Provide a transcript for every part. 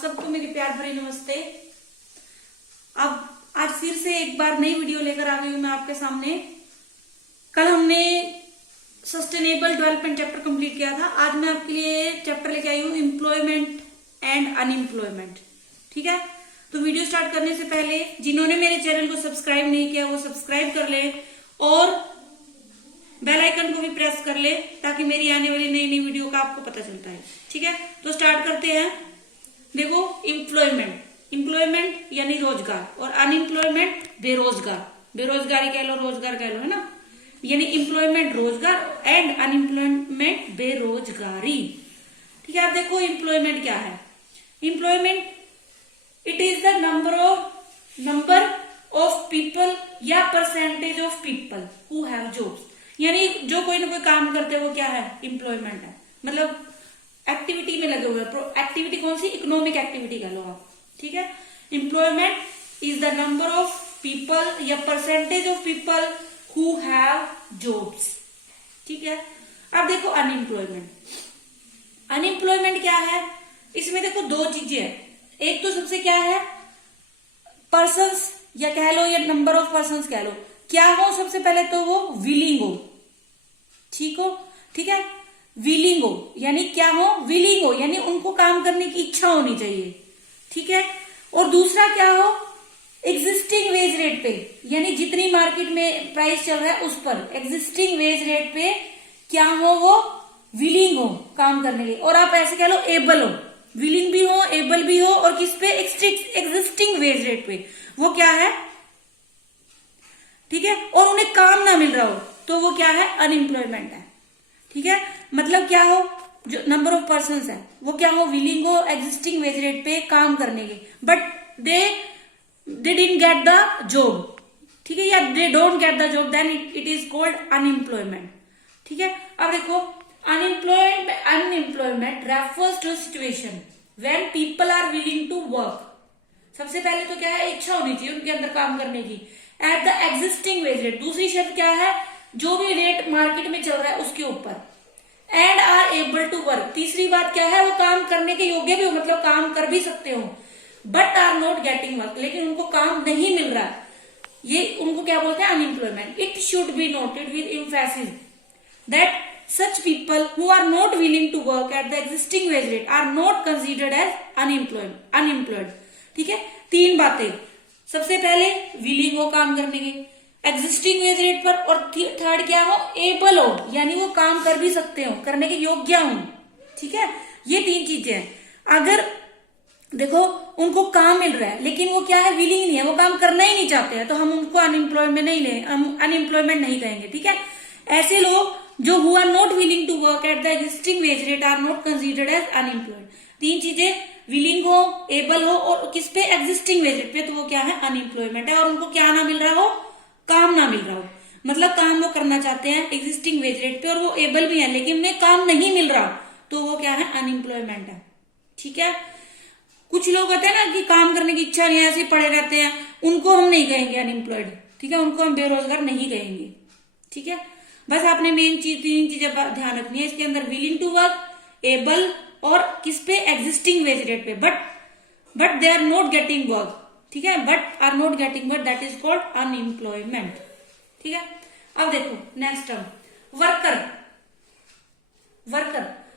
सबको मेरी प्यार भरी नमस्ते। अब आज फिर से एक बार नई वीडियो लेकर आ गई हूं मैं आपके सामने। कल हमने सस्टेनेबल डेवलपमेंट चैप्टर कंप्लीट किया था। आज मैं आपके लिए चैप्टर लेके आई हूँ एम्प्लॉयमेंट एंड अनएम्प्लॉयमेंट। ठीक है, तो वीडियो स्टार्ट करने से पहले जिन्होंने मेरे चैनल को सब्सक्राइब नहीं किया वो सब्सक्राइब कर ले और बेल आइकन को भी प्रेस कर ले ताकि मेरी आने वाली नई नई वीडियो का आपको पता चलता है। ठीक है, तो स्टार्ट करते हैं। देखो, एम्प्लॉयमेंट यानी रोजगार और अनएम्प्लॉयमेंट बेरोजगार, बेरोजगारी कह लो, रोजगार कह लो, है ना। यानी एम्प्लॉयमेंट रोजगार एंड अनएम्प्लॉयमेंट बेरोजगारी। ठीक है, आप देखो एम्प्लॉयमेंट क्या है। Employment it is the number of people या percentage of people who have jobs. यानी जो कोई ना कोई काम करते हैं वो क्या है, एम्प्लॉयमेंट है। मतलब एक्टिविटी में लगे हुए। एक्टिविटी कौन सी, इकोनॉमिक एक्टिविटी कह लो आप। ठीक है, employment is the number of people या percentage of people who have jobs. ठीक है, अब देखो अनएम्प्लॉयमेंट क्या है। इसमें देखो दो चीजें हैं। एक तो सबसे क्या है, पर्सन्स या कह लो या नंबर ऑफ पर्सन्स कह लो, क्या हो सबसे पहले तो वो विलिंग हो। ठीक है, विलिंग हो यानी क्या हो, विलिंग हो यानी उनको काम करने की इच्छा होनी चाहिए। ठीक है, और दूसरा क्या हो, एग्जिस्टिंग वेज रेट पे, यानी जितनी मार्केट में प्राइस चल रहा है उस पर एग्जिस्टिंग वेज रेट पे क्या हो, वो विलिंग हो काम करने के लिए। और आप ऐसे कह लो एबल हो, विलिंग भी हो, एबल भी हो, और किस पे, एग्जिस्टिंग वेज रेट पे, वो क्या है। ठीक है, और उन्हें काम ना मिल रहा हो तो वो क्या है, अनएम्प्लॉयमेंट है। ठीक है, मतलब क्या हो, जो नंबर ऑफ पर्सन्स है वो क्या हो, विलिंग हो एग्जिस्टिंग वेज रेट पे काम करने के, but they didn't get the job. ठीक है, या they don't get the job, then it is called unemployment. ठीक है, अब देखो unemployment refers to situation when people are willing to work. सबसे पहले तो क्या है, इच्छा होनी चाहिए उनके अंदर काम करने की, eight the existing wage rate. दूसरी शर्त क्या है, जो भी रेट मार्केट में चल रहा है उसके ऊपर, and are able to work. तीसरी बात क्या है, वो काम करने के योग्य भी हो, मतलब काम कर भी सकते हो, but are not getting work, लेकिन उनको काम नहीं मिल रहा। ये उनको क्या बोलते हैं, unemployment. It should be noted with emphasis that such people who are not willing to work at the existing wage rate are not considered as unemployed। ठीक है, तीन बातें। सबसे पहले विलिंग हो काम करने के एग्जिस्टिंग वेज रेट पर, और थर्ड क्या हो, एबल हो यानी वो काम कर भी सकते हो, करने के योग्य हो। ठीक है, ये तीन चीजें हैं। अगर देखो उनको काम मिल रहा है लेकिन वो क्या है, विलिंग नहीं है, वो काम करना ही नहीं चाहते हैं, तो हम उनको अनएम्प्लॉयमेंट नहीं कहेंगे। ठीक है, ऐसे लोग जो who are not willing to work at the existing wage rate are not considered as unemployed. तीन चीजें, विलिंग हो, एबल हो, और किस पे, एग्जिस्टिंग वेज रेट पे, तो वो क्या है, अनएम्प्लॉयमेंट है। और उनको क्या ना मिल रहा हो, काम ना मिल रहा हो, मतलब काम वो करना चाहते हैं एग्जिस्टिंग वेज रेट पे और वो एबल भी है लेकिन उन्हें काम नहीं मिल रहा, तो वो क्या है, अनएम्प्लॉयमेंट है। ठीक है, कुछ लोग होते हैं ना कि काम करने की इच्छा नहीं है, ऐसे पड़े रहते हैं, उनको हम नहीं कहेंगे अनएम्प्लॉयड। ठीक है, उनको हम बेरोजगार नहीं कहेंगे। ठीक है, बस आपने मेन चीज, तीन चीजें ध्यान रखनी है इसके अंदर, विलिंग टू वर्क, एबल, और किस पे, एग्जिस्टिंग वेज रेट पे, but they are not getting work. ठीक है, but are not getting work, that is called unemployment. ठीक है, अब देखो next term,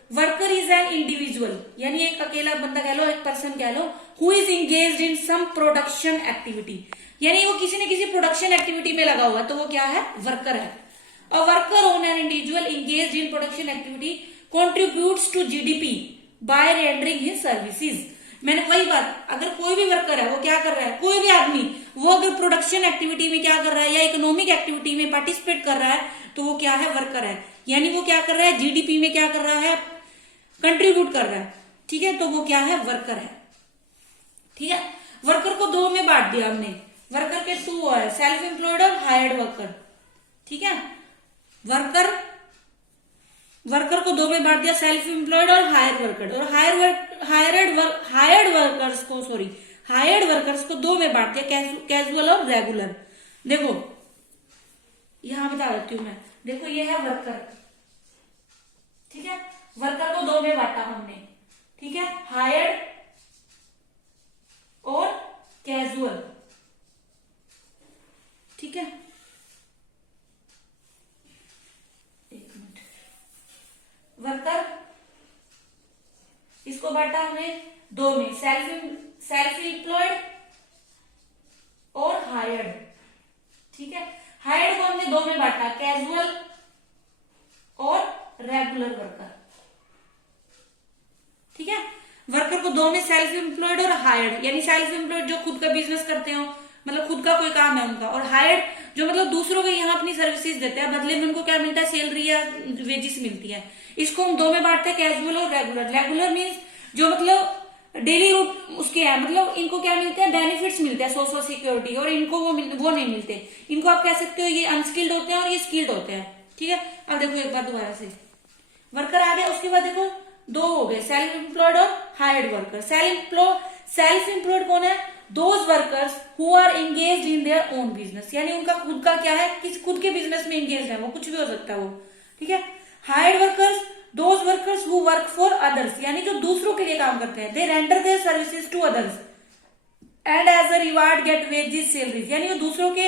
worker is an individual, यानी एक अकेला बंदा कह लो, एक पर्सन कह लो, who is engaged in some production activity, यानी वो किसी न किसी प्रोडक्शन एक्टिविटी में लगा हुआ, तो वो क्या है, वर्कर है। A worker on an individual engaged in production activity contributes to GDP by rendering his services। मैंने वही बात, अगर कोई भी वर्कर है वो क्या कर रहा है, कोई भी आदमी वो अगर प्रोडक्शन एक्टिविटी में क्या कर रहा है या इकोनॉमिक एक्टिविटी में पार्टिसिपेट कर रहा है तो वो क्या है, वर्कर है। यानी वो क्या कर रहा है, जीडीपी में क्या कर रहा है, कंट्रीब्यूट कर रहा है। ठीक है, तो वो क्या है, वर्कर है। ठीक है, वर्कर को दो में बांट दिया हमने, वर्कर के टू है, सेल्फ एम्प्लॉयड और हायर्ड वर्कर। ठीक है, वर्कर को दो में बांट दिया, सेल्फ एम्प्लॉयड और हायर वर्कर, और हायर्ड वर्कर्स को दो में बांट दिया, कैजुअल और रेगुलर। देखो यहां बता देती हूं मैं, देखो ये है वर्कर। ठीक है, वर्कर को दो में बांटा हमने। ठीक है, हायर्ड और कैजुअल। ठीक है, एक मिनट। वर्कर, इसको बांटा हमने दो में, सेल्फ एम्प्लॉयड और हायर्ड। ठीक है, हायर्ड को हमने दो में बांटा, कैजुअल और रेगुलर वर्कर। ठीक है, वर्कर को दो में, सेल्फ एम्प्लॉयड और हायर्ड। यानी सेल्फ एम्प्लॉयड जो खुद का बिजनेस करते हो, मतलब खुद का कोई काम है उनका, और हायर्ड जो मतलब दूसरों को यहाँ अपनी सर्विसेज देते हैं, बदले में उनको क्या मिलता है, सैलरी या वेजेस मिलती है। इसको हम दो में बांटते हैं, कैजुअल और रेगुलर। रेगुलर मीन्स जो मतलब डेली रूट उसके है, मतलब इनको क्या मिलते हैं, बेनिफिट्स मिलते हैं, सोशल सिक्योरिटी, और इनको वो नहीं मिलते। इनको आप कह सकते हो ये अनस्किल्ड होते हैं और ये स्किल्ड होते हैं। ठीक है, अब देखो एक बार दोबारा से, वर्कर आ गया, उसके बाद देखो दो हो गए, सेल्फ एम्प्लॉयड और हायर्ड वर्कर। सेल्फ एम्प्लॉयड कौन है, those workers who are engaged in their own business, यानी उनका खुद का क्या है, खुद के बिजनेस में एंगेज है, वो कुछ भी हो सकता है वो। ठीक है, hired workers, those workers who work for others, यानी जो दूसरों के लिए काम करते हैं। They render their services to others and as a reward get wages salaries, यानी वो दूसरों के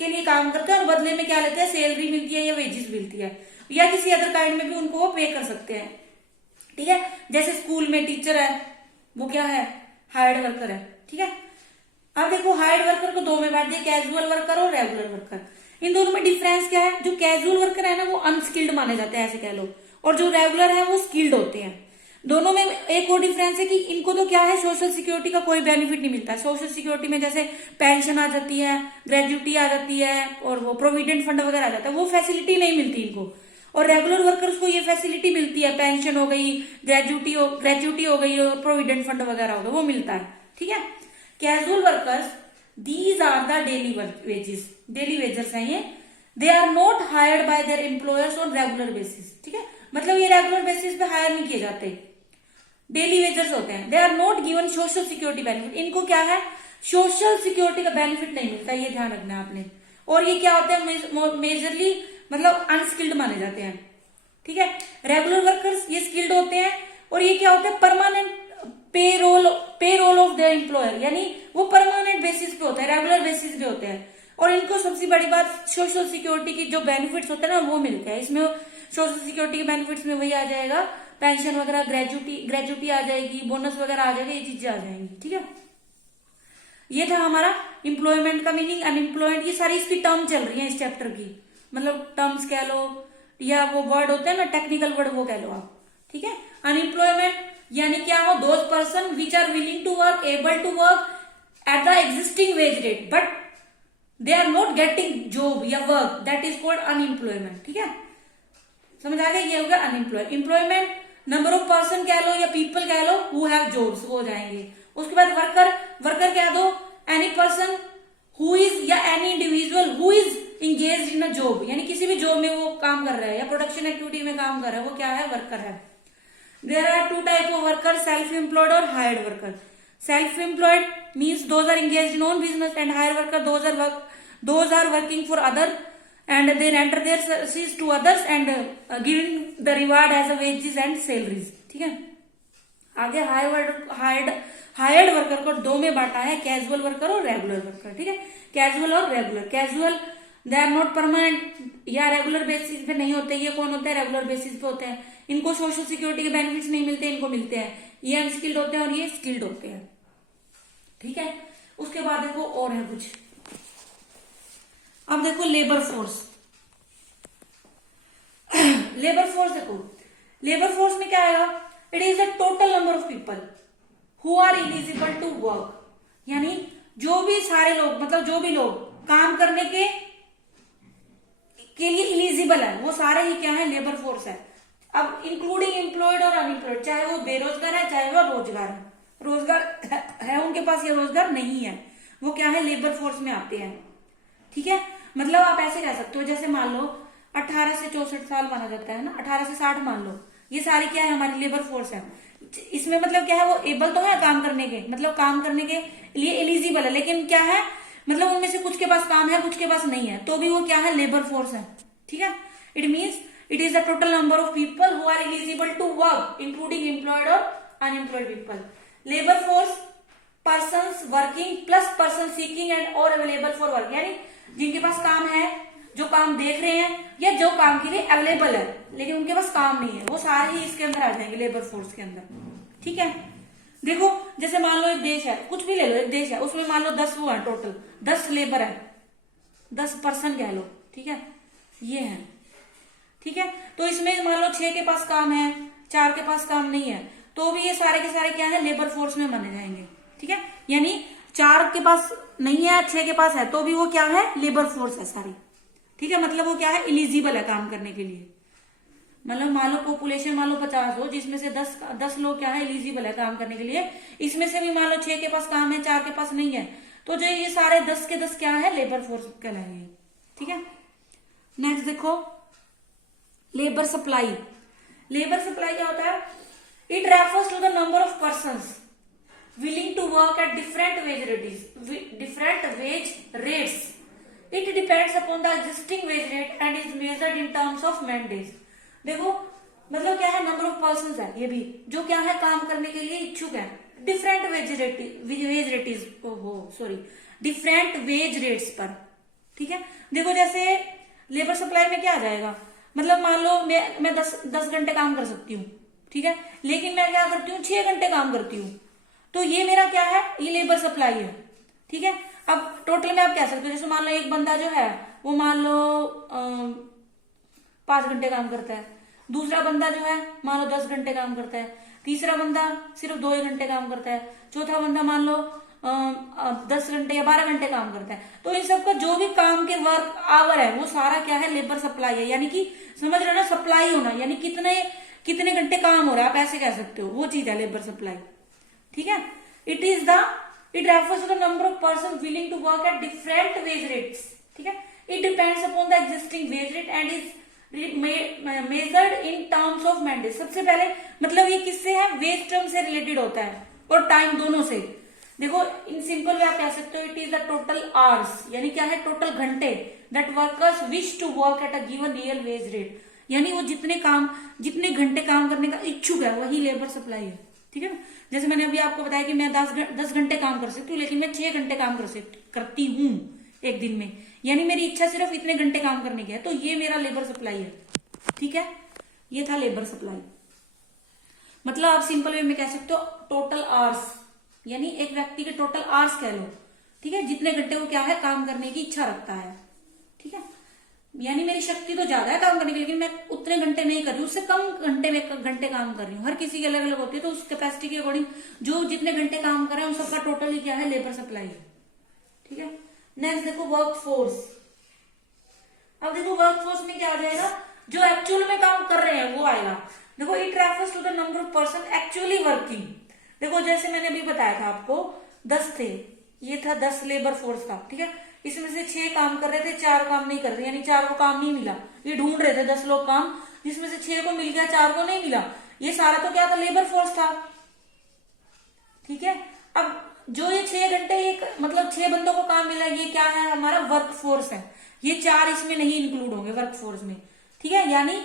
लिए काम करते हैं और बदले में क्या लेते हैं, सैलरी मिलती है या वेजेस मिलती है, या किसी अदर काइंड में भी उनको वो पे कर सकते हैं। ठीक है, जैसे स्कूल में टीचर है, वो क्या है, हायर्ड वर्कर है। ठीक है, अब देखो हायर्ड वर्कर को दो में बांट दिया, कैजुअल वर्कर और रेगुलर वर्कर। इन दोनों में डिफरेंस क्या है, जो कैजुअल वर्कर है ना वो अनस्किल्ड माने जाते हैं, ऐसे कह लो, और जो रेगुलर है वो स्किल्ड होते हैं। दोनों में एक और डिफरेंस है कि इनको तो क्या है, सोशल सिक्योरिटी का कोई बेनिफिट नहीं मिलता है। सोशल सिक्योरिटी में जैसे पेंशन आ जाती है, ग्रेजुटी आ जाती है, और वो प्रोविडेंट फंड वगैरह आ जाता है, वो फैसिलिटी नहीं मिलती इनको। और रेगुलर वर्कर्स को ये फैसिलिटी मिलती है, पेंशन हो गई, ग्रेजुटी हो गई, और प्रोविडेंट फंड वगैरह हो गया, वो मिलता है। ठीक है, casual workers, these are the daily wages, daily wagers हैं ये। They are not hired by their employers on regular basis. ठीक है, मतलब ये रेगुलर बेसिस पे हायर नहीं किए जाते, डेली वेजर्स होते हैं। They are not given social security benefit, इनको क्या है, सोशल सिक्योरिटी का बेनिफिट नहीं मिलता, ये ध्यान रखना है आपने। और ये क्या होते हैं, मेजरली मतलब अनस्किल्ड माने जाते हैं। ठीक है, रेगुलर वर्कर्स ये स्किल्ड होते हैं, और ये क्या होते हैं, permanent payroll of their employer, यानी वो परमानेंट बेसिस पे होते हैं, रेगुलर बेसिस पे होते हैं। और इनको सबसे बड़ी बात, सोशल सिक्योरिटी की जो बेनिफिट्स होते हैं ना वो मिलते हैं। इसमें सोशल सिक्योरिटी के बेनिफिट्स में वही आ जाएगा, पेंशन वगैरह, ग्रेजुटी आ जाएगी, बोनस वगैरह आ जाएगा, ये चीजें आ जाएंगी। ठीक है, ये था हमारा एम्प्लॉयमेंट का मीनिंग, अनएम्प्लॉयड। ये सारी इसकी टर्म चल रही है इस चैप्टर की, मतलब टर्म्स कह लो, या वो वर्ड होते हैं ना टेक्निकल वर्ड, वो कह लो आप। ठीक है, अनएम्प्लॉयमेंट यानी क्या हो, those person which are willing to work, able to work at the existing wage rate, but they are not getting job या work, that is called unemployment. ठीक है, समझ आ गया, ये हो गया unemployed. Employment number of person कह लो या पीपल कह लो हु हैव जॉब्स, वो हो जाएंगे। उसके बाद वर्कर कह दो, एनी पर्सन हु इज या any individual who is engage in a job, यानी किसी भी जॉब में वो काम कर रहा है या प्रोडक्शन एक्टिविटी में काम कर रहा है, वो क्या है, वर्कर है। There are two type of worker, self employed और hired worker. Self employed means those are engage in own business, and hire worker those are working for other and they render their services to others and giving the reward as a wages and salaries। ठीक है, आगे hired worker को दो में बांटा है, casual worker और regular worker. ठीक है, कैजुअल और regular. Casual they are not permanent, या रेगुलर बेसिस पे नहीं होते। ये कौन होता है, रेगुलर बेसिस पे होते हैं। इनको सोशल सिक्योरिटी के बेनिफिट्स नहीं मिलते, इनको मिलते हैं। ये अनस्किल्ड होते हैं और ये स्किल्ड होते हैं। ठीक है, उसके बाद देखो और है कुछ। अब देखो लेबर फोर्स। लेबर फोर्स देखो, लेबर फोर्स में क्या आएगा, it is the total number of people who are eligible to work, यानी जो भी सारे लोग, मतलब जो भी लोग काम करने के लिए एलिजिबल है, वो सारे ही क्या है, लेबर फोर्स है। अब इंक्लूडिंग एम्प्लॉयड और अनएम्प्लॉयड, चाहे वो बेरोजगार है चाहे वो रोजगार है, रोजगार है उनके पास या रोजगार नहीं है, वो क्या है, लेबर फोर्स में आते हैं। ठीक है, मतलब आप ऐसे कह सकते हो, जैसे मान लो 18 से 64 साल माना जाता है ना, 18 से 60 मान लो, ये सारी क्या है, हमारी लेबर फोर्स है। इसमें मतलब क्या है, वो एबल तो है काम करने के, मतलब काम करने के लिए एलिजिबल है, लेकिन क्या है, मतलब उनमें से कुछ के पास काम है, कुछ के पास नहीं है, तो भी वो क्या है, लेबर फोर्स है। ठीक है, it means it is the total number of people who are eligible to work including employed और unemployed people. Labour force persons working plus person seeking and और अवेलेबल फॉर वर्क, यानी जिनके पास काम है, जो काम देख रहे हैं या जो काम के लिए अवेलेबल है लेकिन उनके पास काम नहीं है, वो सारे ही इसके अंदर आ जाएंगे लेबर फोर्स के अंदर। ठीक है, देखो जैसे मान लो एक देश है, कुछ भी ले लो, एक देश है उसमें मान लो 10 वो है, टोटल 10 लेबर है, 10 पर्सन कह लो। ठीक है, ये है। ठीक है, तो इसमें मान लो 6 के पास काम है, 4 के पास काम नहीं है, तो भी ये सारे के सारे क्या है, लेबर फोर्स में माने जाएंगे। ठीक है, यानी 4 के पास नहीं है, 6 के पास है, तो भी वो क्या है, लेबर फोर्स है सारी। ठीक है, मतलब वो क्या है, इलिजिबल है काम करने के लिए। मतलब मान लो पॉपुलेशन मान लो 50 हो, जिसमें से 10 लोग क्या है, इलिजिबल है काम करने के लिए, इसमें से भी मान लो 6 के पास काम है, 4 के पास नहीं है, तो जो ये सारे 10 के 10 क्या है, लेबर फोर्स कहलाएंगे। ठीक है, नेक्स्ट देखो लेबर सप्लाई। लेबर सप्लाई क्या होता है, it refers to the number of persons willing to work at different wage rates. It depends upon the existing wage rate and is measured in terms of man days. देखो मतलब क्या है, number of persons है ये भी, जो क्या है काम करने के लिए इच्छुक है, डिफरेंट डिफरेंट वेज रेट्स पर। ठीक है, देखो जैसे लेबर सप्लाई में क्या आ जाएगा, मतलब मान लो मैं 10 घंटे काम कर सकती हूँ। ठीक है, लेकिन मैं क्या करती हूँ, 6 घंटे काम करती हूँ, तो ये मेरा क्या है, ये लेबर सप्लाई है। ठीक है, अब टोटल में आप कह सकते हो, जैसे मान लो एक बंदा जो है वो मान लो 5 घंटे काम करता है, दूसरा बंदा जो है मान लो 10 घंटे काम करता है, तीसरा बंदा सिर्फ 2 घंटे काम करता है, चौथा बंदा मान लो 10 घंटे या 12 घंटे काम करता है। तो इन सबका जो भी काम के वर्क आवर है वो सारा क्या है, लेबर सप्लाई है। यानी कि समझ रहे हो ना, सप्लाई होना यानी कितने घंटे काम हो रहा है, आप ऐसे कह सकते हो, वो चीज है लेबर सप्लाई। ठीक है, it refers to the number of person willing to work at different wage rates. ठीक है, it depends upon the existing wage rate and is measured in terms of mandate. सबसे पहले मतलब ये किससे है, वेज टर्म से रिलेटेड होता है और टाइम दोनों से। देखो इन सिंपल वे आप कह सकते हो, it is the total hours, यानी क्या है, टोटल घंटे that workers wish to work at a given real wage rate, यानी वो जितने घंटे काम करने का इच्छुक है वही लेबर सप्लाई है। ठीक है, जैसे मैंने अभी आपको बताया कि मैं 10 घंटे काम कर सकती हूँ, लेकिन मैं 6 घंटे काम करती हूँ एक दिन में, यानी मेरी इच्छा सिर्फ इतने घंटे काम करने की है, तो ये मेरा लेबर सप्लाई है। ठीक है, ये था लेबर सप्लाई। मतलब आप सिंपल वे में कह सकते हो टोटल आवर्स, यानी एक व्यक्ति के टोटल आवर्स कह लो। ठीक है, जितने घंटे वो क्या है, काम करने की इच्छा रखता है। ठीक है, यानी मेरी शक्ति तो ज्यादा है काम करने की, लेकिन मैं उतने घंटे नहीं कर रही हूँ, उससे कम घंटे काम कर रही हूँ। हर किसी की अलग अलग होती है, तो उस कैपेसिटी के अकॉर्डिंग जो जितने घंटे काम कर रहे हैं उन सबका टोटल ही क्या है, लेबर सप्लाई है। ठीक है, नेक्स्ट देखो वर्क फोर्स। अब देखो वर्क फोर्स में क्या आ जाएगा, जो एक्चुअल में काम कर रहे हैं वो आएगा। देखो it refers to the number of person actually working. देखो जैसे मैंने अभी बताया था आपको 10 थे, ये था 10 लेबर फोर्स था। ठीक है, इसमें से 6 काम कर रहे थे, 4 काम नहीं कर रहे, यानी 4 को काम नहीं मिला। ये ढूंढ रहे थे 10 लोग काम, जिसमें से 6 को मिल गया, 4 को नहीं मिला। ये सारा तो क्या था, लेबर फोर्स था। ठीक है, अब जो ये 6 घंटे मतलब 6 बंदों को काम मिला, ये क्या है, हमारा वर्क फोर्स है। ये 4 इसमें नहीं इंक्लूड होंगे वर्क फोर्स में। ठीक है, यानी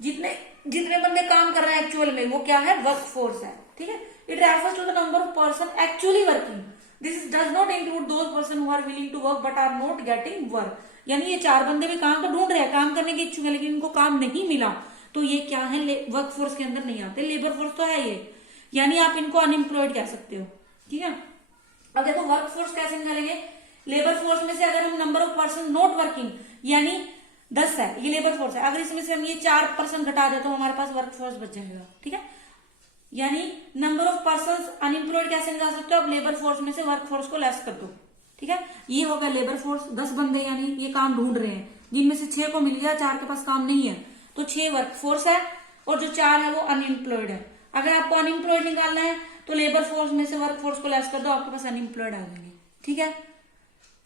जितने बंदे काम कर रहे हैं एक्चुअल में वो क्या है, वर्क फोर्स है। ठीक है, it refers to the number of person actually working. This does not include those person who are willing to work but are not getting work. यानी ये 4 बंदे भी काम तो ढूंढ रहे हैं, काम करने के इच्छुक है, लेकिन इनको काम नहीं मिला, तो ये क्या है, वर्क फोर्स के अंदर नहीं आते। लेबर फोर्स तो है ये, यानी आप इनको अनएम्प्लॉयड कह सकते हो। ठीक है, अब देखो वर्क फोर्स कैसे निकालेंगे। लेबर फोर्स में से अगर हम number of person not working यानी 10 है, ये लेबर फोर्स है, अगर इसमें से हम ये 4% घटा दे तो हमारे पास वर्क फोर्स बच जाएगा। ठीक है, यानी नंबर ऑफ पर्सन अनएम्प्लॉयड कैसे निकाल सकते हो, अब लेबर फोर्स में से वर्क फोर्स को लेस कर दो। ठीक है, ये हो गया लेबर फोर्स। 10 बंदे यानी ये काम ढूंढ रहे हैं, जिनमें से 6 को मिल गया, 4 के पास काम नहीं है, तो 6 वर्क फोर्स है, और जो 4 है वो अनएम्प्लॉयड है। अगर आपको अनएम्प्लॉयड निकालना है तो लेबर फोर्स में से वर्क फोर्स को लेस कर दो, आपके पास अनएम्प्लॉयड आ जाएंगे। ठीक है,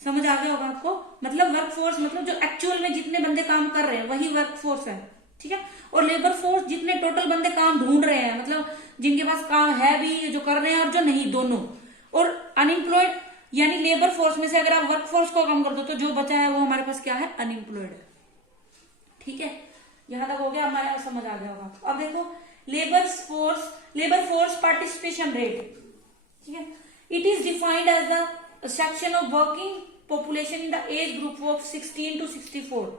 समझ आ गया होगा आपको। मतलब वर्क फोर्स मतलब जो एक्चुअल में जितने बंदे काम कर रहे हैं वही वर्क फोर्स है। ठीक है, और लेबर फोर्स जितने टोटल बंदे काम ढूंढ रहे हैं, मतलब जिनके पास काम है भी, जो कर रहे हैं और जो नहीं, दोनों। और अनएम्प्लॉयड यानी लेबर फोर्स में से अगर आप वर्क फोर्स को कम कर दो तो जो बचा है वो हमारे पास क्या है, अनएम्प्लॉयड है। ठीक है, यहां तक हो गया, हमारे समझ आ गया होगा। अब देखो लेबर फोर्स पार्टिसिपेशन रेट। ठीक है, It is defined as the section of working population in the age group of 16 to 64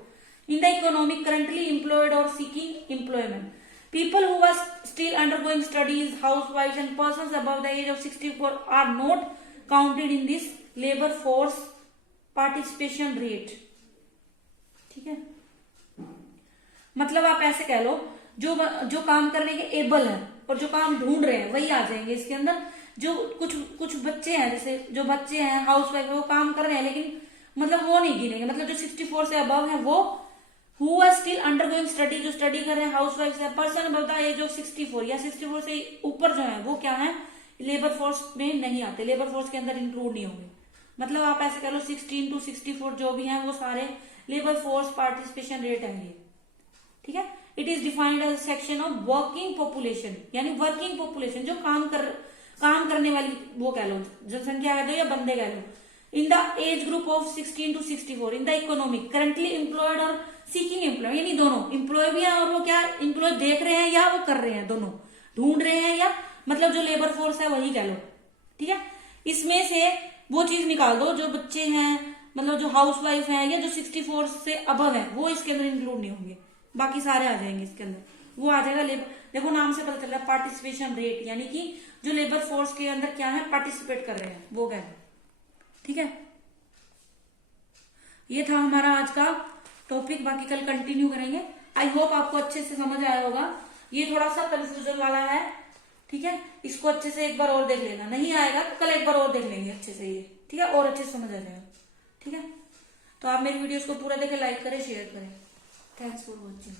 in the economic currently employed or seeking employment. People who are still undergoing studies, housewives and persons above the age of 64 are not counted in this labor force participation rate. ठीक है, मतलब आप ऐसे कह लो जो काम करने के एबल है और जो काम ढूंढ रहे हैं वही आ जाएंगे इसके अंदर। जो कुछ बच्चे हैं, जैसे जो बच्चे हैं हाउसवाइफ है वो काम कर रहे हैं लेकिन मतलब वो नहीं गिनेंगे, मतलब जो 64 से अबव है वो who are still undergoing study, जो स्टडी कर रहे हैं, हाउसवाइफ है, person above the age of 64 या 64 से ऊपर जो है वो क्या है, लेबर फोर्स में नहीं आते, लेबर फोर्स के अंदर इंक्लूड नहीं होंगे। मतलब आप ऐसे कह लो 16 to 64 जो भी हैं वो सारे लेबर फोर्स पार्टिसिपेशन रेट है ये। ठीक है, it is defined as section of working population, यानी वर्किंग पॉपुलेशन जो काम करने वाली वो कह लो, जनसंख्या कह दो या बंदे कह लो, in the age group of 16 to 64 in the economic currently employed और सीकिंग एम्प्लॉय, यानी दोनों एम्प्लॉय भी है और वो क्या एम्प्लॉय देख रहे हैं या वो कर रहे हैं, दोनों ढूंढ रहे हैं, या मतलब जो लेबर फोर्स है वही कह लो। ठीक है, इसमें से वो चीज निकाल दो जो बच्चे हैं, मतलब जो हाउसवाइफ है या जो 64 से अबव है वो इसके अंदर इंक्लूड नहीं होंगे, बाकी सारे आ जाएंगे इसके अंदर। वो आ जाएगा लेबर, देखो नाम से पता चल रहा है पार्टिसिपेशन रेट, यानी कि जो लेबर फोर्स के अंदर क्या है पार्टिसिपेट कर रहे हैं वो क्या है। ठीक है, ये था हमारा आज का टॉपिक, बाकी कल कंटिन्यू करेंगे। आई होप आपको अच्छे से समझ आया होगा, ये थोड़ा सा कंफ्यूजन वाला है। ठीक है, इसको अच्छे से एक बार और देख लेना, नहीं आएगा तो कल एक बार और देख लेंगे अच्छे से ये। ठीक है, और अच्छे से समझ आ जाएगा। ठीक है, तो आप मेरी वीडियोस को पूरा देखें, लाइक करें, शेयर करें। Thanks for watching.